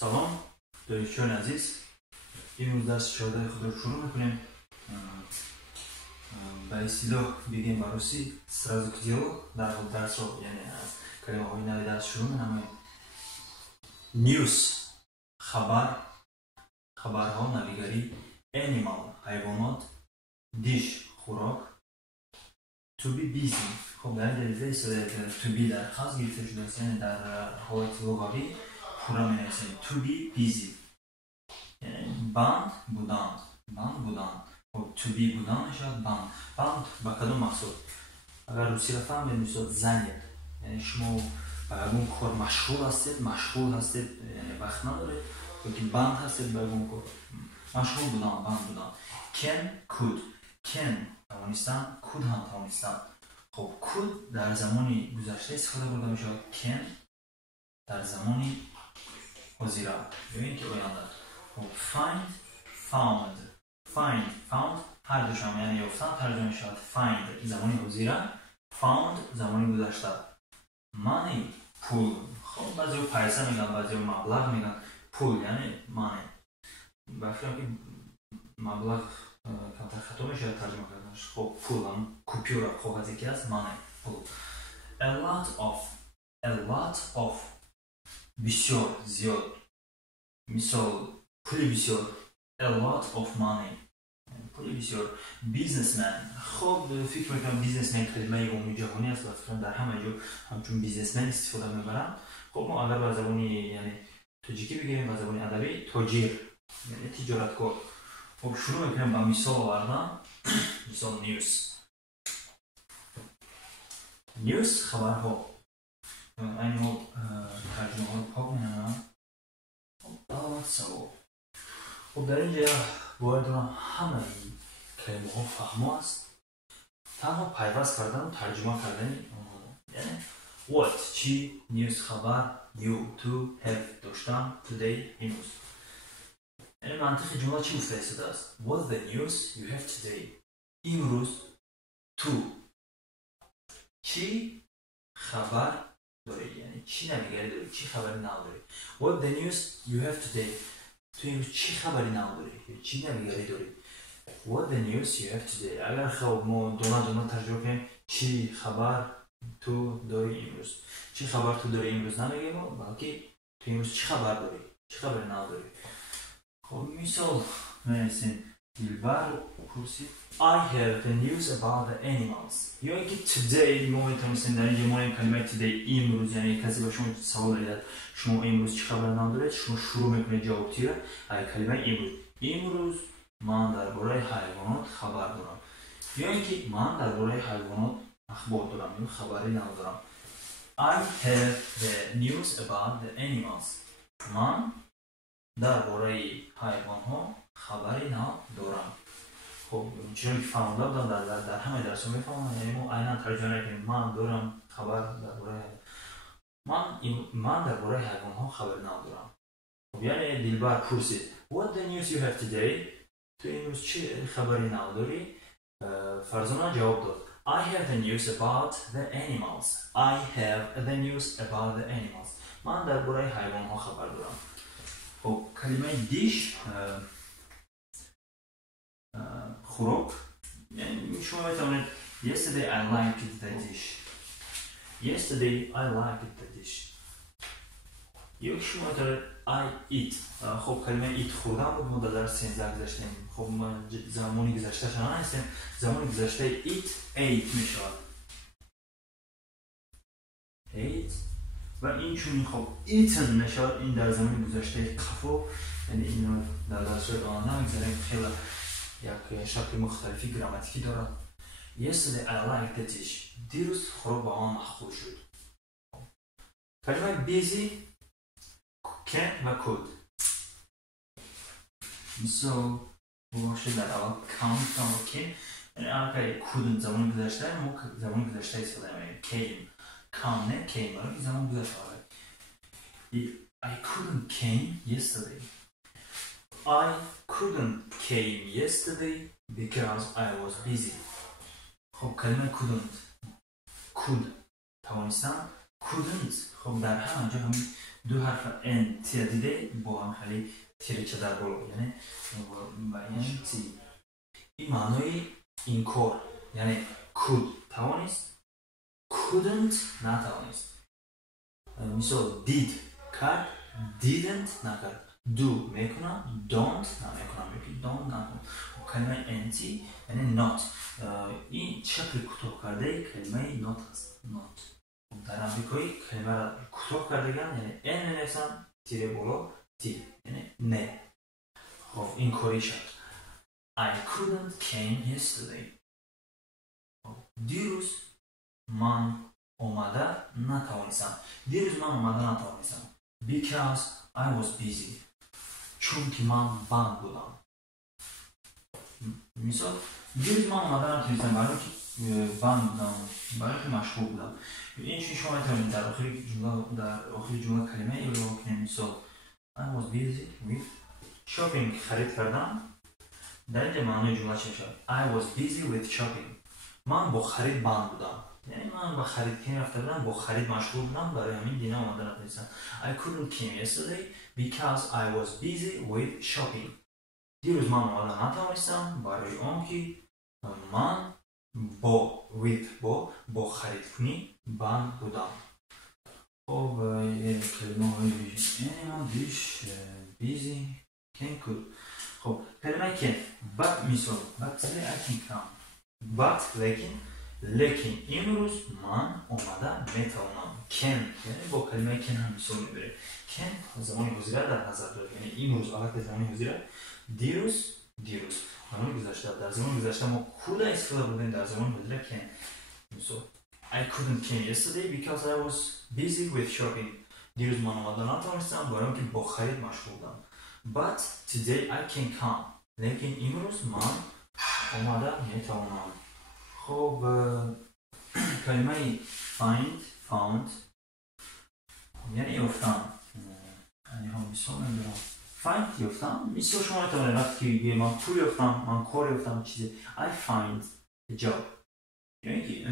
سلام دانشجویان عزیز، امروز درس 14 خود رو شروع میکنیم. به اصطلاح بگیم باروسی сразу к делу. در حال درس رو یعنی از کلمه های نوی درس شروع میکنیم. نیوز خبرها، نویگری. انیمال حیوانات. دیش خوراک. to be busy. خب در دلیل to be در خاص گرفته شده است، یعنی در حالت لغوی پورا می نویسیم to be busy، یعنی بند بودن. خب to be بودن شد بند با کدوم مقصود؟ اگر روسی را فهمید میشد زنید، یعنی شما به اون کار مشغول هستید یعنی وقت ندارید، که بند هستید به اون کار مشغول بودن، بند بودن. can توانستن، could هم توانستن. خب could در زمانی گذشته استفاده برده میشود، can در زمانی حاضر ببین که آینده. خب found هر دوشم یعنی یافتن ترجمه شود find زمانی حاضر، found زمانی گذشته. money پول. خب بعضی پیسه میگن، بعضی مبلغ میگن، پول یعنی money. بخشم که مبلغ کمتر خطا میشه ترجمه کردنش. خب پول هم کوپیورا کاغذی که هست، money پول. a lot of بسیار زیاد، مثال پول بسیار a lot of money پول بسیار. businessman. خب فکر میکنم businessman کلمه عمومی جهانی است و فکرم در همه جا همچون businessman استفاده میبرم. خب ما اگر به زبانی یعنی تاجیکی بگیم، به زبانی ادبی تاجر یعنی تجارتکار. خب شروع میکنم با مثال آوردن. مثال نیوز خبرها. این ما ترجمه ها رو پاک میکنم. خب در اینجا باید همه کلمه ها فهمه است، تنها پیوست کردن و ترجمه کردن یعنی what چی، نیوز خبر، you to have داشتن، today امروز. یعنی منطق جمله چی افتاده است؟ What's the news you have today؟ امروز تو چی خبر داری، یعنی چی نویگری داری، چی خبری نداری. What the news you have today؟ تو امروز چی خبری نداری، چی نویگری داری. What the news you have today؟ اگر خب ما دونه ترجمه کنیم چی خبر تو داری امروز، چی خبر تو داری امروز نمیگیم، بلکه تو امروز چی خبر داری، چی خبری نداری. خب مثال می‌نویسیم. دیلبر پرسید I have the news about the animals. یا اینکه today ما میتونستیم در اینجا ما این کلمه today امروز، یعنی کسی با شما سوال دارد شما امروز چی خبر ندارید، شما شروع میکنید جواب تیره ای کلمه امروز من درباره حیوانات خبر دارم. یا اینکه من درباره حیوانات اخبار دارم یا خبری ندارم. I have the news about the animals. من درباره حیوان ها خبری ندارم. خب چون که فهمده بودم در همه درس ها میفهمم، یعنی ما عینا ترجمه کنیم من دارم خبر درباره من درباره حیوان ها خبری ندارم. خب یعنی دیلبر پرسید What the news you have today؟ تو امروز چه خبری نداری؟ فرزانه جواب داد I have the news about the animals. I have the news about the animals. من درباره حیوان ها خبر دارم. خب کلمه دیش خوراک، یعنی شما میتونید Yesterday I liked the dish. Yesterday I liked the dish. یا شما میتونید I eat. خب کلمه eat خوردن بود، ما در درس 13 گذاشتیم. خب ما زمانی گذشته شما هستیم، زمانی گذشته eat ate میشود. ate و این چون خب eaten میشود، این در زمان گذشته قفو، یعنی اینو در درس‌های آن نمی‌ذاریم، خیلی یک شکل مختلفی گراماتیکی دارد. Yesterday I liked the dish. دیروز خوراک با آن مخفول شد. کلمه busy can و could. مثال باشه در اول count و came، یعنی اگر couldn't زمان گذشته ما زمان گذشته استفاده می‌کنیم. came come نه came ولی زمان گذشته. I couldn't came yesterday. I couldn't came yesterday because I was busy. خب کلمه couldn't could توانستن، couldn't خب در همینجا همین دو حرف ان تیر دیده با هم خیلی تیرچه در بالا یعنی یعنی چی این معنای این کار یعنی could توانست couldn't نتوانست مثال did کرد didn't نکرد do میکنم don't نمیکنم یکی don't نکنم کلمه انتی یعنی not این شکل کوتاه کرده کلمه not هست not در امریکایی کلمه را کوتاه کردگان یعنی ان نویسن تیره بالا تی یعنی نه خب این کاری شد I couldn't came yesterday دیروز من اومده نتوانستم دیروز من اومده نتوانستم because I was busy چون که من بند بودم مثال دیروز من اومده نتوانستم برای که بند بودم برای که مشغول بودم این چون شما میتونید در آخر جمله کلمه ای رو کنید مثال I was busy with shopping خرید کردم در اینجا معنی جمله چه شد I was busy with shopping من با خرید بند بودم یعنی من با خرید که رفته بودم با خرید مشغول بودم برای همین دینا اومده نتونستم I couldn't came yesterday because I was busy with shopping دیروز من اومده نتوانستم برای آن که من با خرید کنی بند بودم خب کلمه های یعنی من دیش busy can could خب کلمه که but مثال but today I can come but لیکن امروز من اومده میتوانم can یعنی با کلمه can هم مثال میبره can زمان حاضره در نظر داره یعنی امروز حالت زمان حاضره دیروز زمان گذشته در زمان گذشته ما could استفاده بودیم در زمان حاضره can مثال I couldn't came yesterday because I was busy with shopping دیروز من اومده نتوانستم برای اینکه با خرید مشغول بودم but today I can come لیکن امروز من اومده میتوانم خب کلمه found یعنی یافتن یعنی هم مثال ندارم find یافتن مثال شما نتوانید رفت که من پول یافتم من کار یافتم چیزی I find a job یعنی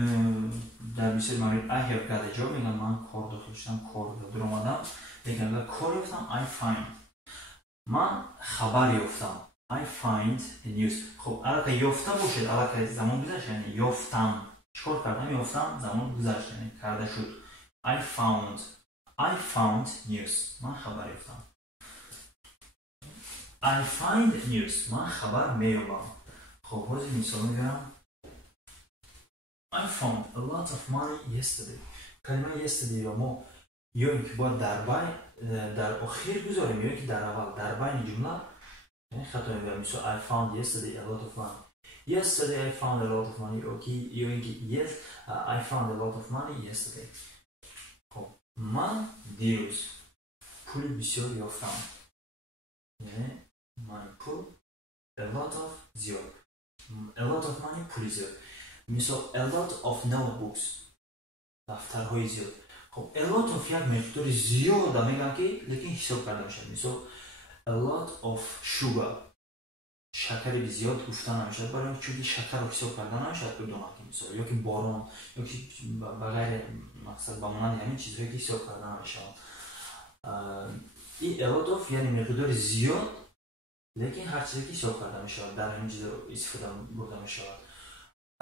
در مثال مورد I have got a job میگم من کار داشتم کار در آمدم میگم کار یافتم I find من خبر یافتم I find a news خب الان که یافته باشد الان که زمان گذشت یعنی یافتم چکار کردم یافتم زمان گذشت یعنی کرده شد I found news من خبر یافتم I find news من خبر میابم خب باز مثال میگم I found a lot of money yesterday کلمه yesterday را ما یا اینکه باید در آخر گذاریم یا اینکه در اول در بین جمله یعنی خطا میگم مثلا I found yesterday a lot of money yesterday I found a lot of money okay یا اینکه yes I found a lot of money yesterday خب من دیروز پول بسیار یافتم یعنی من پول a lot of زیاد a lot of money پول زیاد مثلا a lot of notebooks دفترهای زیاد خب a lot of یک مقدار زیاد میگم که لیکن حساب کرده میشه مثلا a lot of sugar شکر زیاد گفتن نمیشه برای چون شکر رو حساب کردن نمیشه بدونم که مثلا یا که باران یا که بغیر مقصد با مانند همین چیزایی که حساب کردن نمیشه این a lot of یعنی مقدار زیاد لیکن هر چیزی که حساب کرده میشه در همین چیز رو استفاده برده میشه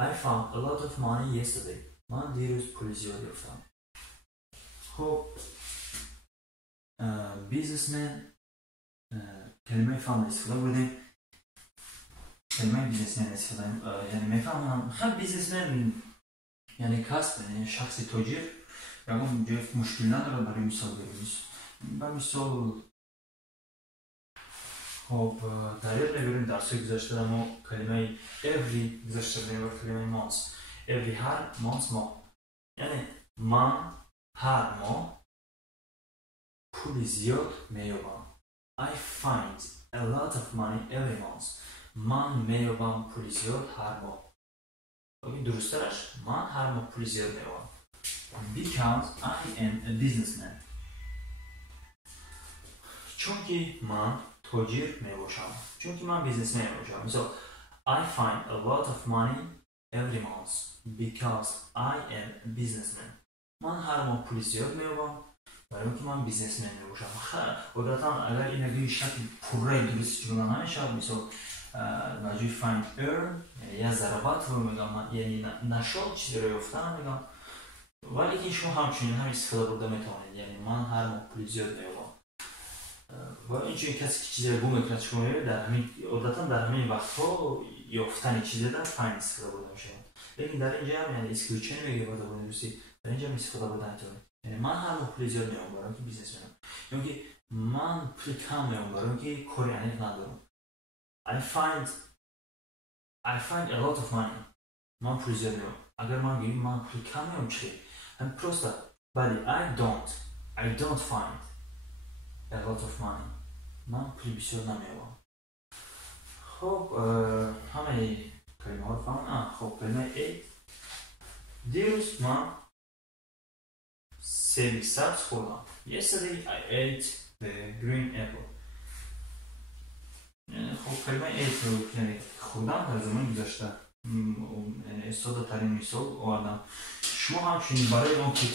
I found a lot of money yesterday من دیروز پول زیاد یافتم خب businessman کلمه فهم استفاده بودیم کلمه بیزنسمن استفاده یعنی میفهمم خیلی بیزنسمن یعنی کسب یعنی شخص تاجر یعنی جای مشکل نداره برای مثال بریم برای مثال خب در یاد میبریم درسای گذاشته ما کلمه every گذاشته بودیم و کلمه months every هر months ما یعنی من هر ماه پول زیاد میابم I find a lot of money every month من میابم پول زیاد هر ماه درستش من هر ماه پول زیاد میابم because I am a businessman چون که من تاجر میباشم چون که من بیزنسمن میباشم مثلا I find a lot of money every month because I am a businessman من هر ماه پول زیاد می‌آورم برای اینکه من بیزنسمن باشم. عادتا اگر این نگی شکل پوره درست جمله نمیشه، مثلا نجوی find earn یا ضربات رو میگم من، یعنی نشال چیزی رو یافتن میگم، ولی که شما همچنین هم استفاده برده میتونید. یعنی من هر ماه پول زیاد می‌آورم و اینجوری کسی که چیزی رو بو میکنه شما در همین عادتا در همین وقت‌ها یافتن چیزی در find استفاده برده میشه. لیکن در اینجا هم یعنی اسکیل چه نمیگه برده برده درستی در اینجا هم استفاده برده نمیتونید. یعنی من هر ماه پول زیاد می‌آورم برای اینکه بیزنس منم، یعنی که من پول کم می‌آورم برای اینکه کاری عنیف ندارم. I find a lot of money. من پول زیاد می‌آورم. اگر من بگم من پول کم می‌آورم چی؟ هم پروستا ولی I don't find a lot of money. من پول بسیار نمی‌آورم. خب همه کلمه ها رو فهمیدم. خب کلمه A دیروز من سیب سبز خوردم. Yesterday I ate the green apple. خب کلمه A رو یعنی خوردم در زمان گذشته، یعنی ساده ترین مثال آوردم. شما همچنین برای اون که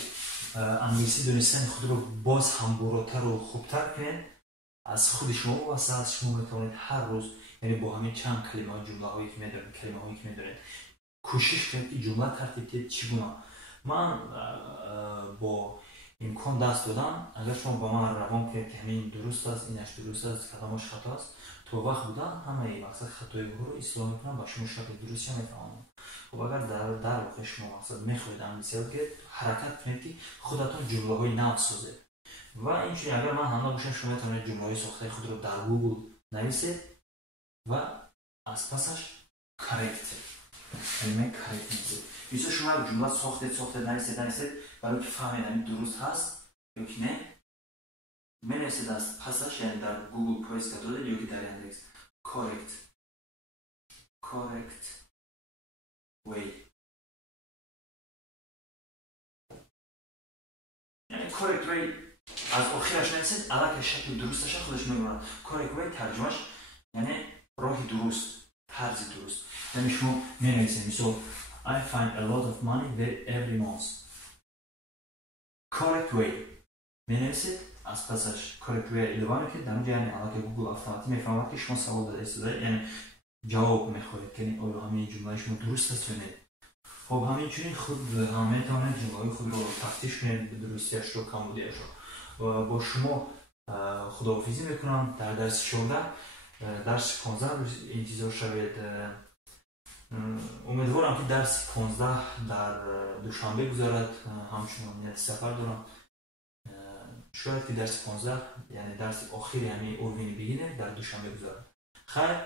انگلیسی دونستن خود رو باز هم براتر و خوبتر کنید، از خود شما واسه از شما میتونید هر روز، یعنی با همین چند کلمه ها جمله هایی که میدونید، کلمه هایی که میدونید کوشش کنید که جمله ترتیب کنید چگونه. من با امکان دست دادم، اگر شما با من روان کنید که همین درست است، اینش درست است، کلامش خطا است، تو وقت بودن همه این مقصد خطای او رو اصلاح میکنم و شما شکل درستی هم میفهمم. خب اگر در واقع شما مقصد میخواید انگلیسی یاد گیرید، حرکت کنید که خودتون جمله های نو سازید و اینجوری اگر من همراه باشم شما میتونید جمله های ساخته خود رو در گوگل نویسید و از پسش کارکت کلمه کارکت میگید. مثلا شما جمله ساخته نویسید برای که فهمید درست هست یا که نه، می‌نویسید از پسش، یعنی در گوگل پرس کردید یا که در اندکس correct way، یعنی correct way از آخرش نویسید، الان که شکل درستش خودش میگه correct way ترجمهش یعنی راه درست، طرز درست. یعنی شما می‌نویسید مثلا I find a lot of money every month. correct way می‌نویسید از پسش correct way اضافه کنید. در اونجا یعنی الان که گوگل اتوماتیک میفهمه که شما سوال داده استفاده، یعنی جواب میخواید که آیا همین جمله شما درست است یا نه. خب همینجوری خود همه میتونید جمله خود رو تفتیش کنید به درستیش رو کمبودیش رو. و با شما خداحافظی میکنم در درس 14. درس 15 انتظار شوید. امیدوارم که درس 15 در دوشنبه گذارد، همچنان نیت سفر دارم. شاید که درس 15 یعنی درس آخری همین اوروین بگینه در دوشنبه گذارد. خیر،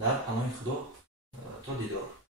در پناه خدا تا دیدار.